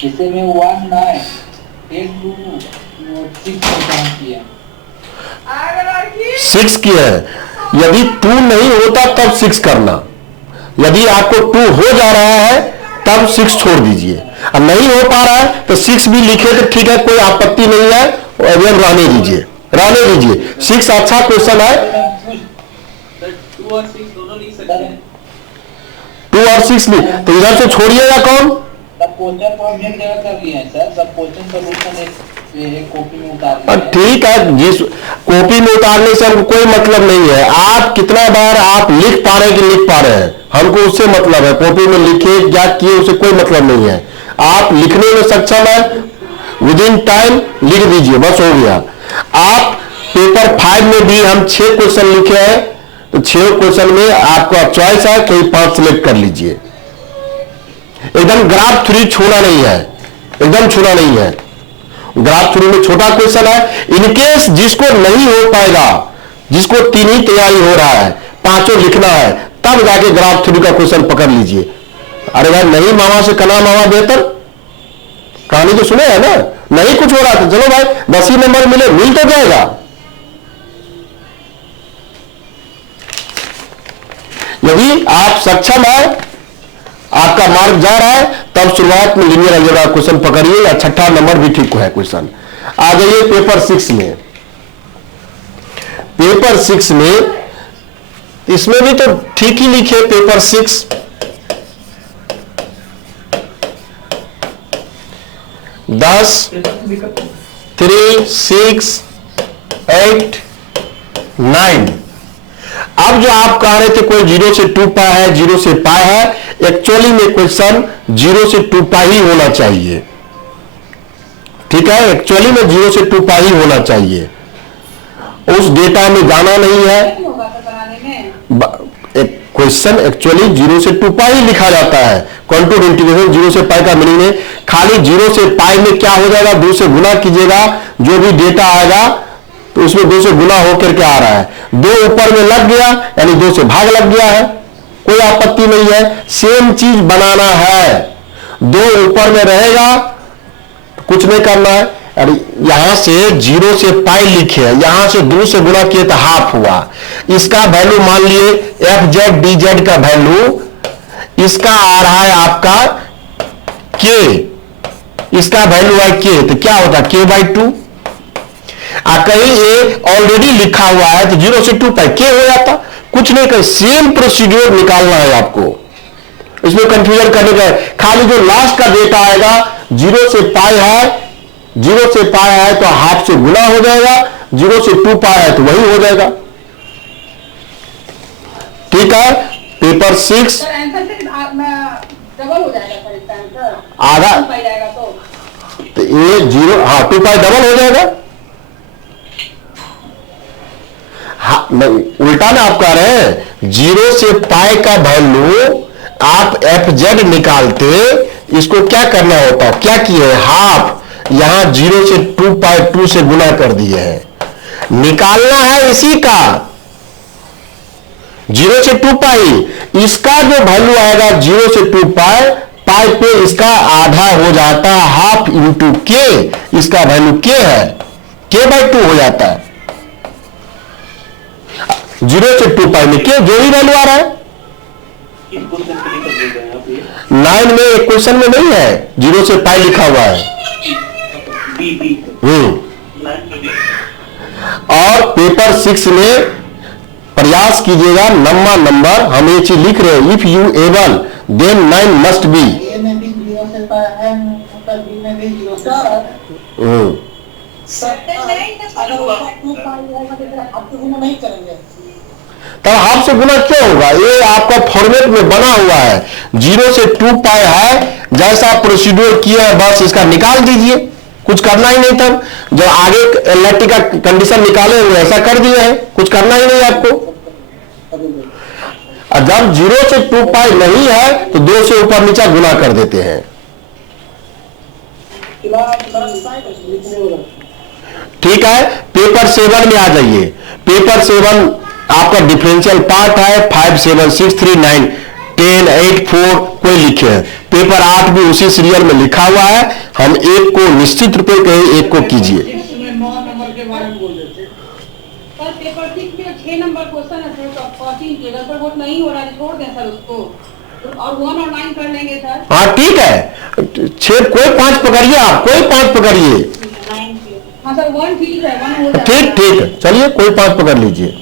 इसे में 1, 9, 8, 2, 6 क्वेश्चन किए हैं। 6 किया है। यदि 2 नहीं होता तब 6 करना, यदि आपको 2 हो जा रहा है तब 6 छोड़ दीजिए, और नहीं हो पा रहा है तो 6 भी लिखे तो ठीक है, कोई आपत्ति नहीं है, और रहने दीजिए, रहने दीजिए। 6 अच्छा क्वेश्चन है। 2 और 6 दोनों लिख सकते हैं। 2 और 6 भी तो इधर से छोड़िएगा कौन? सब क्वेश्चन को हम एक जगह कर लिए हैं सर, सब क्वेश्चन सोल्यूशन एक कॉपी में उतार लिए हैं। ठीक है, जिस कॉपी में उतारने से हमको कोई मतलब नहीं है, आप कितना बार आप लिख पा रहे हैं कि लिख पा रहे हैं, हमको उससे मतलब है। कॉपी में लिखे क्या किए उससे कोई मतलब नहीं है। आप लिखने में सक्षम है, विद इन टाइम लिख दीजिए, बस हो गया। आप पेपर 5 में भी हम 6 क्वेश्चन लिखे हैं, तो 6 क्वेश्चन में आपका चॉइस है, कोई 5 सिलेक्ट कर लीजिए। एकदम ग्राफ थ्योरी छोड़ा नहीं है, एकदम छोड़ा नहीं है। ग्राफ थ्योरी में छोटा क्वेश्चन है, इनकेस जिसको नहीं हो पाएगा, जिसको 3 ही तैयारी हो रहा है, 5 लिखना है, तब जाके ग्राफ थ्योरी का क्वेश्चन पकड़ लीजिए। अरे भाई नहीं मामा से कना मामा बेहतर, कहानी तो सुने है ना। नहीं कुछ हो रहा था, चलो भाई 10 ही नंबर मिले, मिल तो जाएगा। यदि आप सक्षम है, आपका मार्क जा रहा है, तब शुरुआत में लीनियर अलजेब्रा क्वेश्चन पकड़िए, या छठा नंबर भी ठीक है क्वेश्चन। आ जाइए पेपर 6 में। पेपर 6 में इसमें भी तो ठीक ही लिखे पेपर 6। 10, 3, 6, 8, 9। अब जो आप कह रहे थे कोई 0 से 2 पाई है, 0 से पाई है, एक्चुअली में क्वेश्चन 0 से 2 पाई ही होना चाहिए। ठीक है, एक्चुअली में 0 से 2 पाई ही होना चाहिए, उस डेटा में जाना नहीं है। एक क्वेश्चन एक्चुअली 0 से 2 पाई ही लिखा जाता है। कंटूर इंटीग्रेशन 0 से पाई का मीनिंग है खाली 0 से पाई में क्या हो जाएगा, 2 से गुना कीजिएगा, जो भी डेटा आएगा तो उसमें 2 से गुना होकर के आ रहा है। 2 ऊपर में लग गया यानी 2 से भाग लग गया है, कोई आपत्ति नहीं है। सेम चीज बनाना है, 2 ऊपर में रहेगा तो कुछ नहीं करना है। अरे यहां से 0 से पाई लिखे, यहां से 2 से गुना किए तो हाफ हुआ। इसका वैल्यू मान लिए FZ DZ का वैल्यू, इसका आ रहा है आपका K, इसका वैल्यू है K, तो क्या होता है K/2। कहीं A ऑलरेडी लिखा हुआ है तो 0 से 2 पाई K हो जाता, कुछ नहीं कर, सेम प्रोसीड्यूर निकालना है आपको, इसमें कंफ्यूजन करने का है। खाली जो लास्ट का डेटा आएगा 0 से पाई है, 0 से पाई है तो हाफ से गुना हो जाएगा, 0 से 2 पाई है तो वही हो जाएगा। ठीक है, पेपर 6 सर आंसर से डबल हो जाएगा सर इसका आंसर, आधा पाई जाएगा तो ये 0, हाँ 2 पाई डबल हो जाएगा। हाँ, नहीं उल्टा ना आप कह रहे हैं, 0 से पाई का वैल्यू आप FZ निकालते, इसको क्या करना होता है, क्या किए हाफ, यहां 0 से 2 पाई 2 से गुना कर दिए हैं, निकालना है इसी का 0 से 2 पाई, इसका जो वैल्यू आएगा 0 से 2 पाई, पाई पे इसका आधा हो जाता है, हाफ इंटू के, इसका वैल्यू के है, k/2 हो जाता है। 0 से 2 पाई में के जो ही वैल्यू आ रहा है। 9 में एक क्वेश्चन में नहीं है 0 से पाई लिखा हुआ है। और पेपर 6 में प्रयास कीजिएगा, नंबर हम ये चीज लिख रहे हैं, if you able then 9 must be. A में भी 0 से पाई है, बी में भी 0 से पाई। सर अगर वो 2 पाई होगा तो आप तो गुना नहीं करेंगे, तब हाफ से गुना क्यों होगा, ये आपका फॉर्मेट में बना हुआ है, 0 से 2 पाई है, जैसा प्रोसीड्यूर किया है बस इसका निकाल दीजिए, कुछ करना ही नहीं था। जो आगे एलटी का कंडीशन निकाले हुए ऐसा कर दिया है, कुछ करना ही नहीं आपको। और जब 0 से 2 पाई नहीं है तो 2 से ऊपर नीचे गुना कर देते हैं। ठीक है, पेपर 7 में आ जाइए। पेपर 7 आपका डिफरेंशियल पार्ट है, 5, 7, 6, 3, 9, 10, 8, 4 कोई लिखे हैं। पेपर 8 भी उसी सीरियल में लिखा हुआ है, हम एक को निश्चित रूप से कहें, एक को कीजिए। सर पेपर 6 में 6 नंबर क्वेश्चन है सर, तो 14 कीजिएगा सर, वो नहीं हो रहा है छोड़ दें सर उसको, और 1 और 9 कर लेंगे सर। हाँ ठीक है, 6 कोई 5 पकड़िए, आप कोई 5 पकड़िए। हाँ सर 1 ठीक है, 1 हो जाएगा। ठीक ठीक, चलिए कोई 5 पकड़ लीजिए।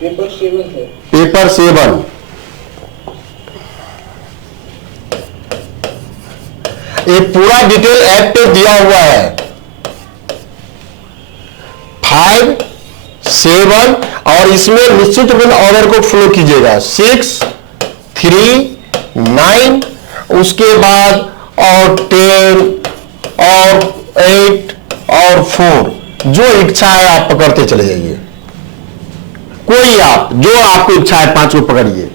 पेपर 7 है। पेपर 7 ये पूरा डिटेल ऐप पे दिया हुआ है, 5, 7 और इसमें निश्चित रूप से ऑर्डर को फॉलो कीजिएगा, 6, 3, 9 उसके बाद और 10 और 8 और 4, जो इच्छा है आप पकड़ते चले जाइए, कोई आप जो आपको इच्छा है 5 को पकड़िए।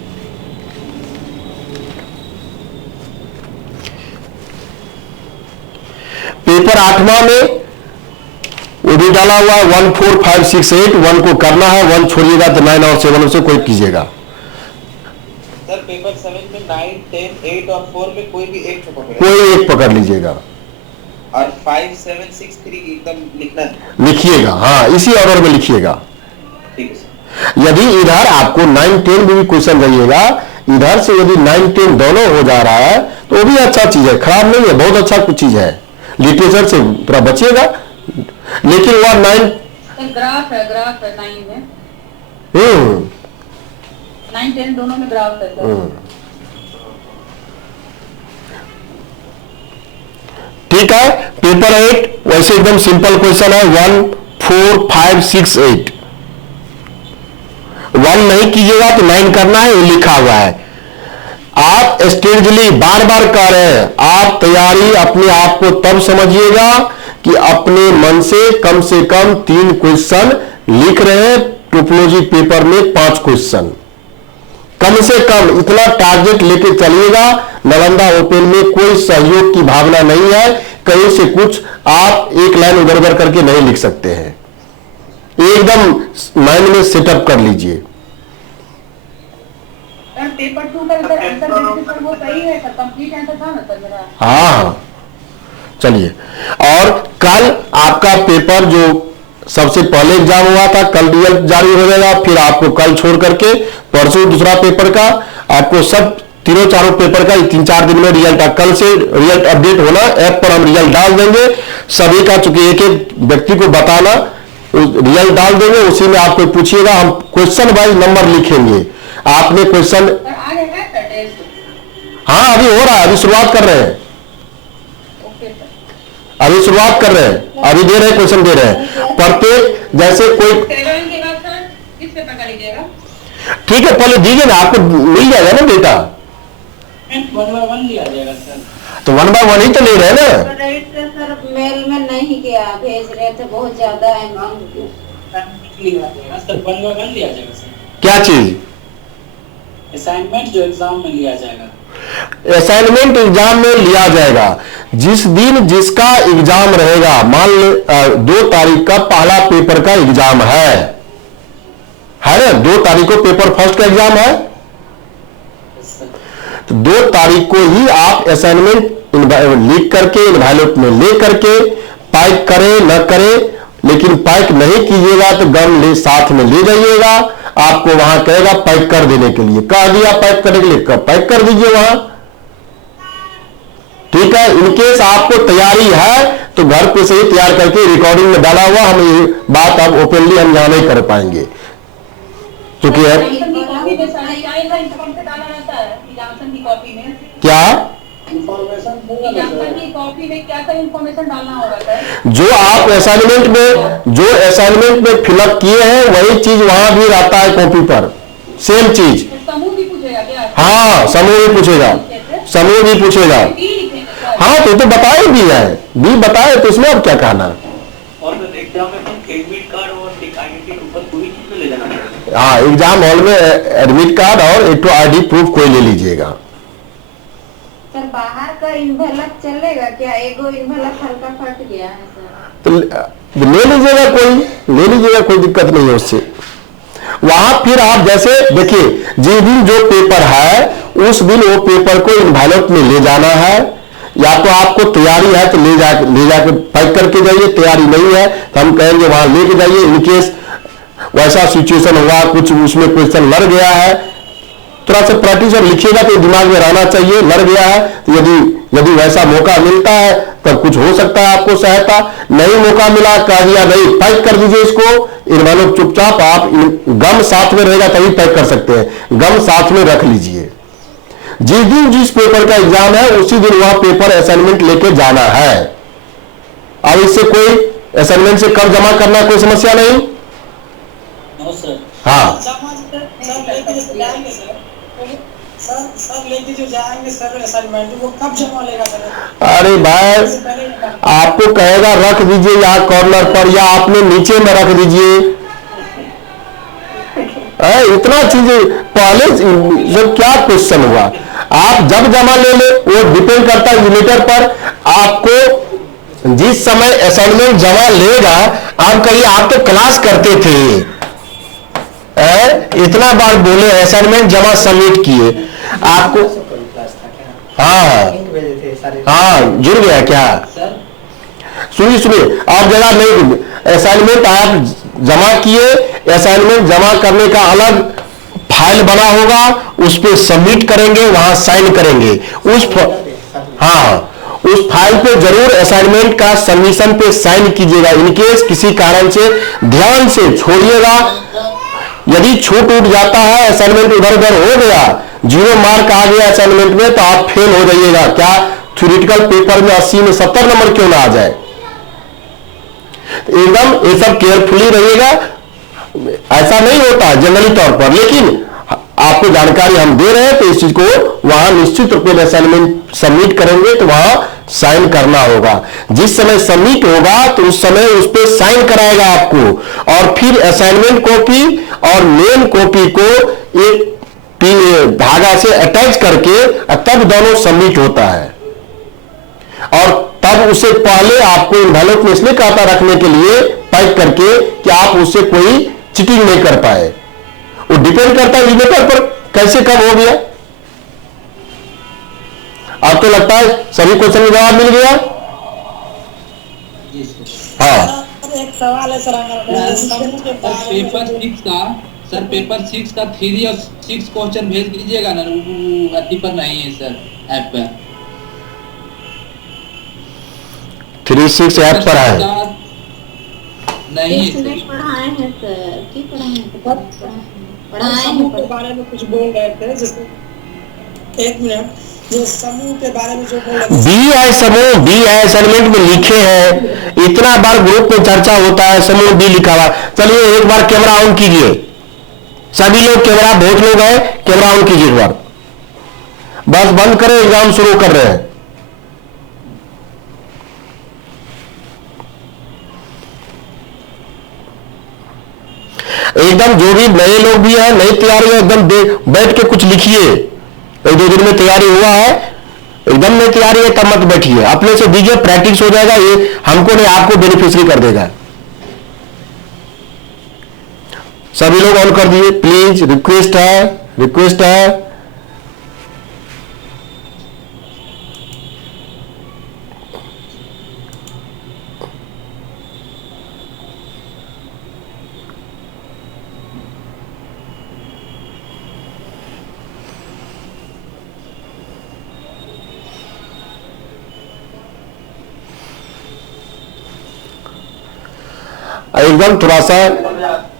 पेपर 8वां में वो भी डाला हुआ है 1, 4, 5, 6, 8, 1 को करना है, 1 छोड़िएगा तो 9 और 7 से कोई कीजिएगा। सर पेपर 7 में 9, 10, 8 और 4 में कोई भी एक पकड़, कोई एक पकड़ लीजिएगा और 5, 7, 6, 3 एकदम लिखना है, लिखिएगा, हाँ इसी ऑर्डर में लिखिएगा। ठीक है सर। यदि इधर आपको 9, 10 भी क्वेश्चन रहिएगा, इधर से यदि 9, 10 दोनों हो जा रहा है तो वो भी अच्छा चीज है, खराब नहीं है, बहुत अच्छा कुछ चीज है। लिटरेचर से थोड़ा बचिएगा, लेकिन वह 9 ग्राफ है 9 में, 9, 10 दोनों में ग्राफ है सर। ठीक है, पेपर 8 वैसे एकदम सिंपल क्वेश्चन है, 1, 4, 5, 6, 8। 1 नहीं कीजिएगा तो 9 करना है, ये लिखा हुआ है। आप स्ट्रेटजली बार बार कह रहे हैं, आप तैयारी अपने आप को तब समझिएगा कि अपने मन से कम 3 क्वेश्चन लिख रहे हैं, टोपोलॉजी पेपर में 5 क्वेश्चन, कम से कम इतना टारगेट लेके चलिएगा। नालंदा ओपन में कोई सहयोग की भावना नहीं है, कहीं से कुछ आप एक लाइन उधर उधर करके नहीं लिख सकते हैं, एकदम माइंड में सेटअप कर लीजिए। पेपर 2 का सर आंसर देखिए सर, वो सही है सर, कंप्लीट आंसर था ना सर मेरा। हाँ चलिए, और कल आपका पेपर जो सबसे पहले एग्जाम हुआ था, कल रिजल्ट जारी हो जाएगा, फिर आपको कल छोड़ करके परसों दूसरा पेपर का आपको सब तीनों चारों पेपर का 3-4 दिन में रिजल्ट, कल से रिजल्ट अपडेट होना, ऐप पर हम रिजल्ट डाल देंगे सभी का, चूंकि एक एक व्यक्ति को बताना, रिजल्ट डाल देंगे, उसी में आपको पूछिएगा, हम क्वेश्चन वाइज नंबर लिखेंगे। आपने क्वेश्चन, हाँ अभी हो रहा है, अभी शुरुआत कर रहे हैं, अभी शुरुआत कर रहे हैं, अभी दे रहे हैं, क्वेश्चन दे रहे हैं प्रत्येक, जैसे कोई, ठीक है पहले दीजिए ना, आपको मिल जाएगा ना डेटा, 1 by 1 लिया जाएगा सर। तो 1 by 1 ही तो ले रहे हैं ना। सर मेल में नहीं किया, भेज रहे थे बहुत ज्यादा अमाउंट सर 1 by 1 लिया जाएगा सर। क्या चीज? असाइनमेंट जो एग्जाम में लिया जाएगा, असाइनमेंट एग्जाम में लिया जाएगा जिस दिन जिसका एग्जाम रहेगा, मान ले 2 तारीख का पहला पेपर का एग्जाम है ना, 2 तारीख को पेपर फर्स्ट का एग्जाम है, तो 2 तारीख को ही आप असाइनमेंट लिख करके इनवॉल्यूट में ले करके पैक करें न करें, लेकिन पैक नहीं कीजिएगा तो गम ले साथ में ले जाइएगा, आपको वहां कहेगा पैक कर देने के लिए, कह दिया पैक करने के लिए, पैक कर दीजिए वहां, ठीक है। इनकेस आपको तैयारी है तो घर पे से ही तैयार करके रिकॉर्डिंग में डाला हुआ, हम ये बात अब ओपनली हम यहां नहीं कर पाएंगे, क्योंकि क्या इंफॉर्मेशन डालना होगा सर? जो आप असाइनमेंट में फिलअप किए हैं वही चीज वहां भी रहता है कॉपी पर, सेम चीज। समूह भी पूछेगा क्या? हाँ समूह भी पूछेगा, समूह भी पूछेगा, हाँ तो बताए भी है, भी बताए तो इसमें अब क्या कहना। और एग्जाम में एडमिट कार्ड और आईडेंटिटी ऊपर पूरी चीज ले जाना है। हाँ एग्जाम हॉल में एडमिट कार्ड और एक आईडी प्रूफ कोई ले लीजिएगा। सर बाहर का इन्वेलप चलेगा क्या? एगो इन्वेलप हल्का फट गया है सर। तो ले लीजिएगा, ले लीजिएगा, कोई दिक्कत नहीं है उससे। वहां फिर आप जैसे देखिए, जिस दिन जो पेपर है उस दिन वो पेपर को इन्वेलप में ले जाना है, या तो आपको तैयारी है तो ले जाके पैक करके जाइए, तैयारी नहीं है तो हम कहेंगे वहां लेके जाइए। इनकेस वैसा सिचुएशन हुआ, कुछ उसमें क्वेश्चन लड़ गया है, थोड़ा सा प्रैक्टिस और लिखिएगा तो दिमाग में रहना चाहिए, लड़ गया है तो यदि वैसा मौका मिलता है तब कुछ हो सकता है आपको सहायता, नहीं मौका मिला कह दिया नहीं पैक कर दीजिए इसको, इन्वेलप चुपचाप, आप गम साथ में रहेगा तभी पैक कर सकते हैं, गम साथ में रख लीजिए। जिस दिन जिस पेपर का एग्जाम है उसी दिन वह पेपर असाइनमेंट लेके जाना है। अब इससे कोई असाइनमेंट से कब जमा करना कोई समस्या नहीं। No sir. हाँ सर लेके जो जाएंगे सर असाइनमेंट वो कब जमा लेगा सर? अरे भाई आपको कहेगा रख दीजिए यहाँ कॉर्नर पर, या आपने नीचे में रख दीजिए, इतना चीजें पहले जब क्या क्वेश्चन हुआ, आप जब जमा ले वो डिपेंड करता है यूनिटर पर। आपको जिस समय असाइनमेंट जमा लेगा, आप कहिए आप तो क्लास करते थे, इतना बार बोले असाइनमेंट जमा सबमिट किए, आपको हाँ जुड़ गया क्या? सुनिए आप जगह नहीं, असाइनमेंट आप जमा किए, असाइनमेंट जमा करने का अलग फाइल बना होगा, उस पर सबमिट करेंगे, वहां साइन करेंगे, उस फाइल पे जरूर असाइनमेंट का सबमिशन पे साइन कीजिएगा। इनकेस किसी कारण से ध्यान से छोड़िएगा, यदि छूट उठ जाता है, असाइनमेंट इधर उधर हो गया, 0 मार्क आ गया असाइनमेंट में, तो आप फेल हो जाइएगा। क्या थ्योरेटिकल पेपर में 80 में 70 नंबर क्यों ना आ जाए? एकदम ये सब केयरफुली रहिएगा। ऐसा नहीं होता जनरली तौर पर, लेकिन आपको जानकारी हम दे रहे हैं तो इस चीज को वहां निश्चित रूप में असाइनमेंट सबमिट करेंगे तो वहां साइन करना होगा। जिस समय सबमिट होगा तो उस समय उस पर साइन कराएगा आपको, और फिर असाइनमेंट कॉपी और मेन कॉपी को एक धागा से अटैच करके तब दोनों सबमिट होता है। और तब उससे पहले आपको इन्वेलप में इसलिए कहता रखने के लिए पैक करके कि आप उससे कोई चीटिंग नहीं कर पाए। वो डिपेंड करता है यूनिटर पर कैसे कब हो गया। अब तो लगता है सभी क्वेश्चन का जवाब मिल गया। हाँ एक सवाल है सर, पेपर 6 का सर पेपर 6 का 3 और 6 क्वेश्चन भेज दीजिएगा ना, वो अति पर नहीं है सर ऐप पर। 3-6 ऐप पर है नहीं इसमें पढ़ाए हैं सर, की पढ़ाए हैं समूह के बारे में कुछ बोल रहे थे, जैसे 1 मिनट, जो समूह के बारे में जो बोल रहे थे, बी है समूह, बी है असाइनमेंट में लिखे हैं, इतना बार ग्रुप में चर्चा होता है, समूह बी लिखा हुआ। चलिए एक बार कैमरा ऑन कीजिए, सभी लोग कैमरा, बहुत लोग हैं, कैमरा ऑन कीजिए एक बार, बस बंद करें, एग्जाम शुरू कर रहे हैं। एकदम जो भी नए लोग भी हैं, नई तैयारी है, एकदम बैठ के कुछ लिखिए। 1-2 दिन में तैयारी हुआ है, एकदम नई तैयारी है, तब मत बैठिए, अपने से दीजिए, प्रैक्टिस हो जाएगा, ये हमको नहीं आपको बेनिफिशियरी कर देगा। सभी लोग ऑन कर दिए प्लीज, रिक्वेस्ट है। एकदम थोड़ा सा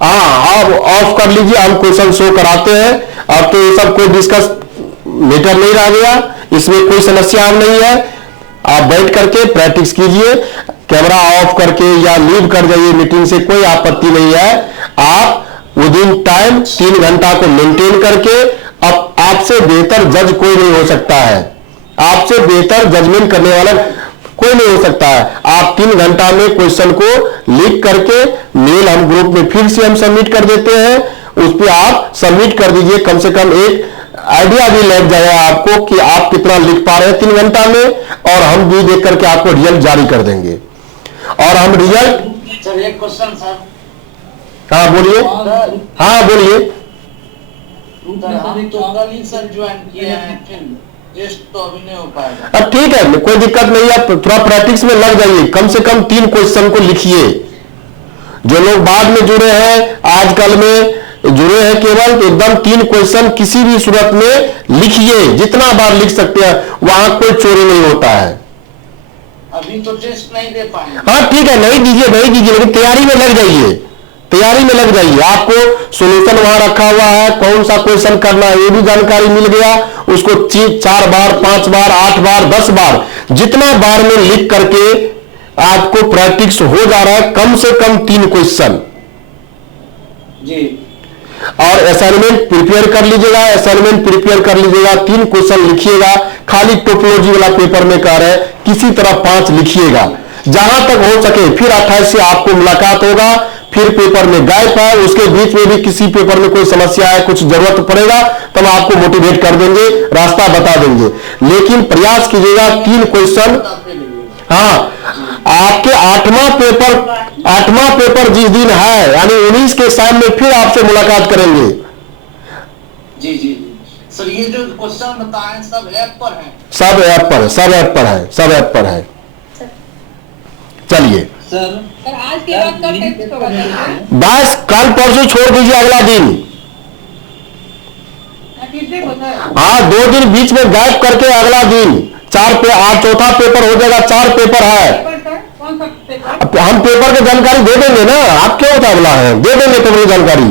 आप ऑफ कर लीजिए, हम क्वेश्चन शो कराते हैं। अब तो ये सब कोई डिस्कस मैटर नहीं रह गया, इसमें कोई समस्या नहीं है। आप बैठ करके प्रैक्टिस कीजिए, कैमरा ऑफ करके या लीव कर जाइए मीटिंग से, कोई आपत्ति नहीं है। आप विद इन टाइम 3 घंटा को मेंटेन करके, अब आपसे बेहतर जज कोई नहीं हो सकता है, आपसे बेहतर जजमेंट करने वाला कोई नहीं हो सकता है। आप 3 घंटा में क्वेश्चन को लिख करके मेल हम ग्रुप में फिर से हम सबमिट कर देते हैं, उस पर आप सबमिट कर दीजिए। कम से कम एक आइडिया भी लग जाएगा आपको कि आप कितना लिख पा रहे हैं 3 घंटा में, और हम भी देख करके आपको रिजल्ट जारी कर देंगे। और हम रिजल्ट, सर एक क्वेश्चन सर। हाँ बोलिए, हाँ बोलिए। सर ज्वाइन किए हैं, टेस्ट तो अभी नहीं हो पाएगा। अब ठीक है, कोई दिक्कत नहीं है, थोड़ा प्रैक्टिस में लग जाइए, कम से कम 3 क्वेश्चन को लिखिए। जो लोग बाद में जुड़े हैं, आजकल में जुड़े हैं केवल, एकदम 3 क्वेश्चन किसी भी सूरत में लिखिए, जितना बार लिख सकते हैं, वहां कोई चोरी नहीं होता है। अभी तो टेस्ट नहीं दे पाएंगे। हाँ ठीक है, नहीं दीजिए, लेकिन तैयारी में लग जाइए, तैयारी में लग जाइए। आपको सॉल्यूशन वहां रखा हुआ है, कौन सा क्वेश्चन करना है ये भी जानकारी मिल गया, उसको 4 बार 5 बार 8 बार 10 बार जितना बार में लिख करके आपको प्रैक्टिस हो जा रहा है। कम से कम 3 क्वेश्चन जी, और असाइनमेंट प्रिपेयर कर लीजिएगा, 3 क्वेश्चन लिखिएगा। खाली टोपोलॉजी वाला पेपर में कह रहे हैं, किसी तरह 5 लिखिएगा जहां तक हो सके। फिर 28 से आपको मुलाकात होगा, फिर पेपर में गैप है, उसके बीच में भी किसी पेपर में कोई समस्या है, कुछ जरूरत पड़ेगा तब आपको मोटिवेट कर देंगे, रास्ता बता देंगे। लेकिन प्रयास कीजिएगा 3 क्वेश्चन। हाँ, आपके 8वां पेपर जिस दिन है, यानी 19 के शाम में फिर आपसे मुलाकात करेंगे। जी जी सर, ये जो क्वेश्चन बताएं सब ऐप पर है, सब ऐप पर है। चलिए सर आज के बाद कब टेस्ट होगा सर? बस कल परसों छोड़ दीजिए, अगला दिन। ट्यूसडे को सर? हाँ, 2 दिन बीच में गैप करके अगला दिन 4 पे 8 चौथा पेपर हो जाएगा। 4 पेपर है। पेपर सर कौन सा पेपर? हम पेपर की जानकारी दे देंगे ना, आप क्यों उतावला है, दे देंगे पेपर की जानकारी,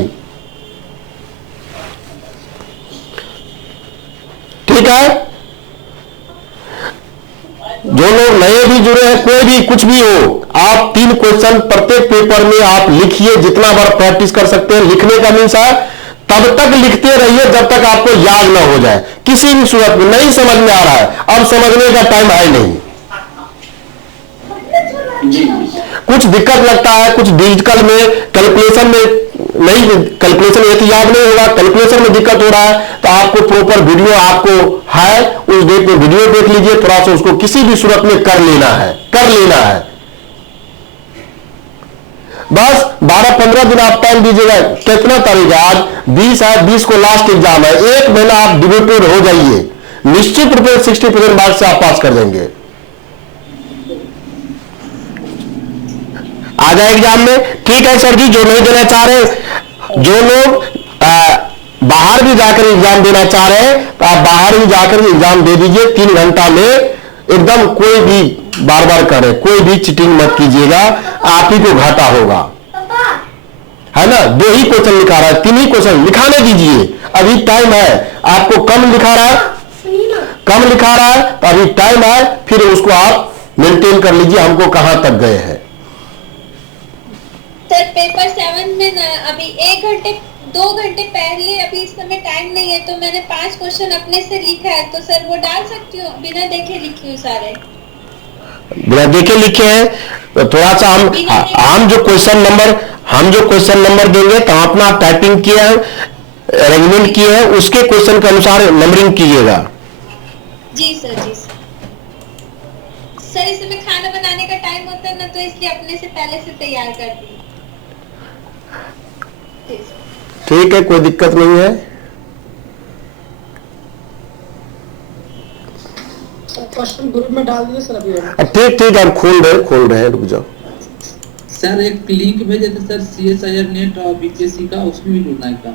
ठीक है। जो लोग नए भी जुड़े हैं, कोई भी कुछ भी हो, आप 3 क्वेश्चन प्रत्येक पेपर में आप लिखिए, जितना बार प्रैक्टिस कर सकते हैं। लिखने का मीन्स है तब तक लिखते रहिए जब तक आपको याद ना हो जाए। किसी भी सूरत में नहीं समझ में आ रहा है, अब समझने का टाइम है नहीं। कुछ दिक्कत लगता है, कुछ डिजिटल में कैलकुलेशन में नहीं, कैलकुलेशन ये तो याद नहीं होगा, कैलकुलेशन में दिक्कत हो रहा है, तो आपको प्रॉपर वीडियो आपको है, उस डेट में वीडियो देख लीजिए, थोड़ा सा उसको किसी भी सूरत में कर लेना है। बस 12-15 दिन आप टाइम दीजिएगा। कितना तारीख है आज? 20 है, 20 को लास्ट एग्जाम है। 1 महीना आप डिवोटेड हो जाइए, निश्चित रूप से 60% मार्क्स से आप पास कर देंगे। आ जाए एग्जाम में, ठीक है सर जी। जो नहीं देना चाह रहे, जो लोग बाहर भी जाकर एग्जाम देना चाह रहे हैं तो आप बाहर भी जाकर एग्जाम दे दीजिए। 3 घंटा में एकदम कोई भी बार बार करें, कोई भी चीटिंग मत कीजिएगा, आप ही को घाटा होगा, है ना। 2 ही क्वेश्चन लिखा रहा है, 3 ही क्वेश्चन लिखाने दीजिए, अभी टाइम है। आपको कम लिखा रहा है तो अभी टाइम है, फिर उसको आप मेंटेन कर लीजिए हमको कहां तक गए हैं। सर पेपर 7 में ना अभी 2 घंटे पहले, अभी इस समय टाइम नहीं है, तो मैंने 5 क्वेश्चन अपने से लिखा है, तो सर वो डाल सकती हूँ? बिना देखे लिखी हूँ सारे। बिना देखे लिखे हैं तो थोड़ा सा हम जो क्वेश्चन नंबर देंगे तो अपना टाइपिंग किया है, अरेंजमेंट किए हैं, उसके क्वेश्चन के अनुसार नंबरिंग कीजिएगा। जी सर, जी सर। सर इस समय खाना बनाने का टाइम होता है ना, तो इसलिए अपने से पहले से तैयार कर दी। ठीक है, कोई दिक्कत नहीं है। क्वेश्चन ग्रुप में डाल दिए सर अभी। ठीक हम खोल रहे हैं, रुक जाओ। सर एक लिंक भेजे थे सर, CSIR नेट और बीपीएससी का, उसमें भी जुड़ना है क्या?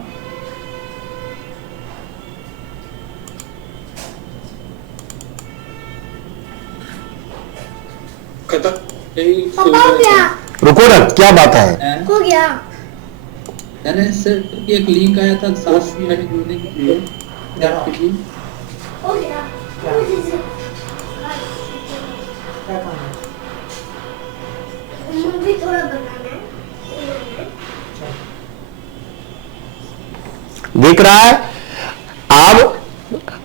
रुको ना, क्या बात है? हो गया। अरे सर एक लिंक आया था 7 मिनट जुड़ने के लिए, हो गया। मूवी थोड़ा बनाना है। दिख रहा है? अब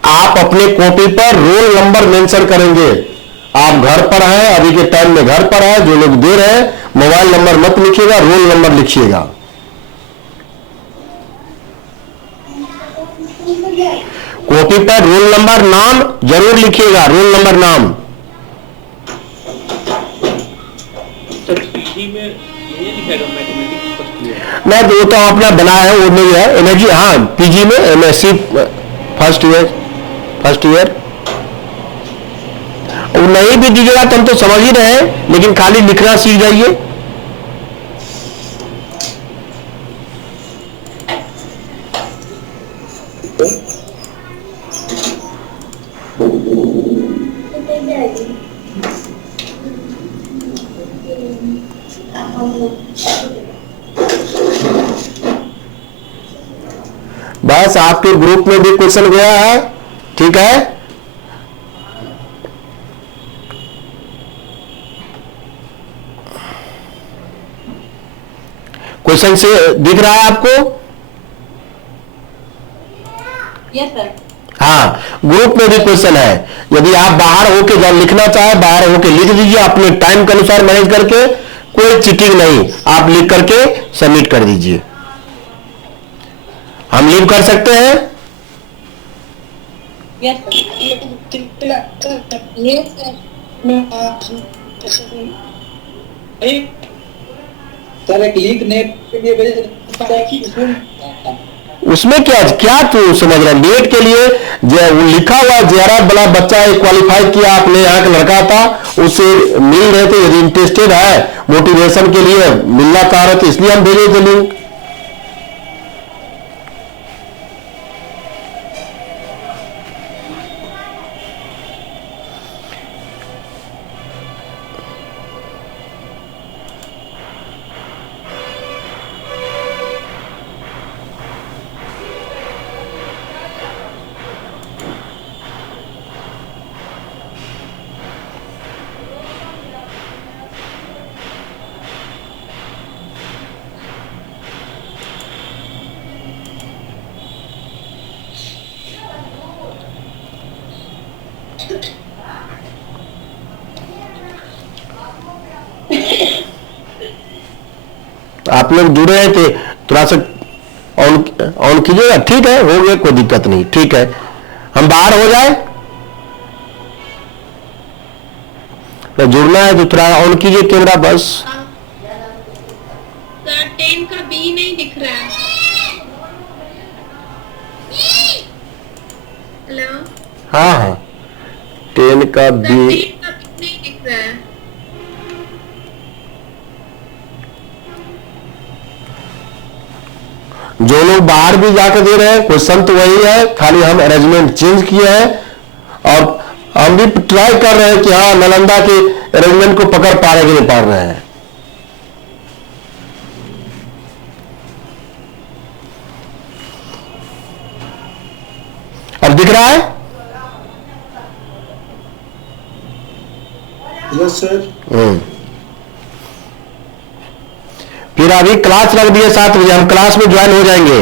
आप अपने कॉपी पर रोल नंबर मेंशन करेंगे। आप घर पर हैं, अभी के टाइम में घर पर है, जो लोग दे रहे हैं, मोबाइल नंबर मत लिखिएगा, रोल नंबर लिखिएगा। कॉपी पर रोल नंबर नाम जरूर लिखिएगा, रोल नंबर नाम। नहीं तो वो तो अपना बनाया है, वो नहीं है एनर्जी। हाँ, पीजी में MSc फर्स्ट ईयर वो नहीं भी दीजिएगा तो हम तो समझ ही रहे हैं, लेकिन खाली लिखना सीख जाइए। बस आपके ग्रुप में भी क्वेश्चन गया है, ठीक है। क्वेश्चन से दिख रहा है आपको? Yes sir. हाँ, ग्रुप में भी क्वेश्चन है। यदि आप बाहर होके जब लिखना चाहे बाहर होके लिख दीजिए, अपने टाइम के अनुसार मैनेज करके, कोई चीटिंग नहीं, आप लिख करके सबमिट कर दीजिए। हम लीव कर सकते हैं? यस सर एक लिंक नेट के लिए भेजे, उसमें क्या तू समझ रहा है? नेट के लिए जो लिखा हुआ JRF वाला बच्चा क्वालिफाई किया, अपने यहाँ का लड़का था, उससे मिल रहे थे, यदि इंटरेस्टेड है, मोटिवेशन के लिए मिलना चाह रहे थे, इसलिए हम भेजे थे लिंक। आप लोग जुड़े हैं तो थोड़ा सा ऑन कीजिएगा। ठीक है, हो गया, कोई दिक्कत नहीं। ठीक है, हम बाहर हो जाए तो जुड़ना है तो थोड़ा ऑन कीजिए कैमरा बस। सर 10 का बी नहीं दिख रहा है। हेलो। हाँ 10 का बी नहीं दिख रहा है। जो लोग बाहर भी जाकर दे रहे हैं क्वेश्चन तो वही है, खाली हम अरेंजमेंट चेंज किए हैं और हम भी ट्राई कर रहे हैं कि हाँ नालंदा के अरेंजमेंट को पकड़ पा रहे कि नहीं पा रहे हैं। अब दिख रहा है? Yes sir. फिर अभी क्लास रख दिए 7 बजे, हम क्लास में ज्वाइन हो जाएंगे।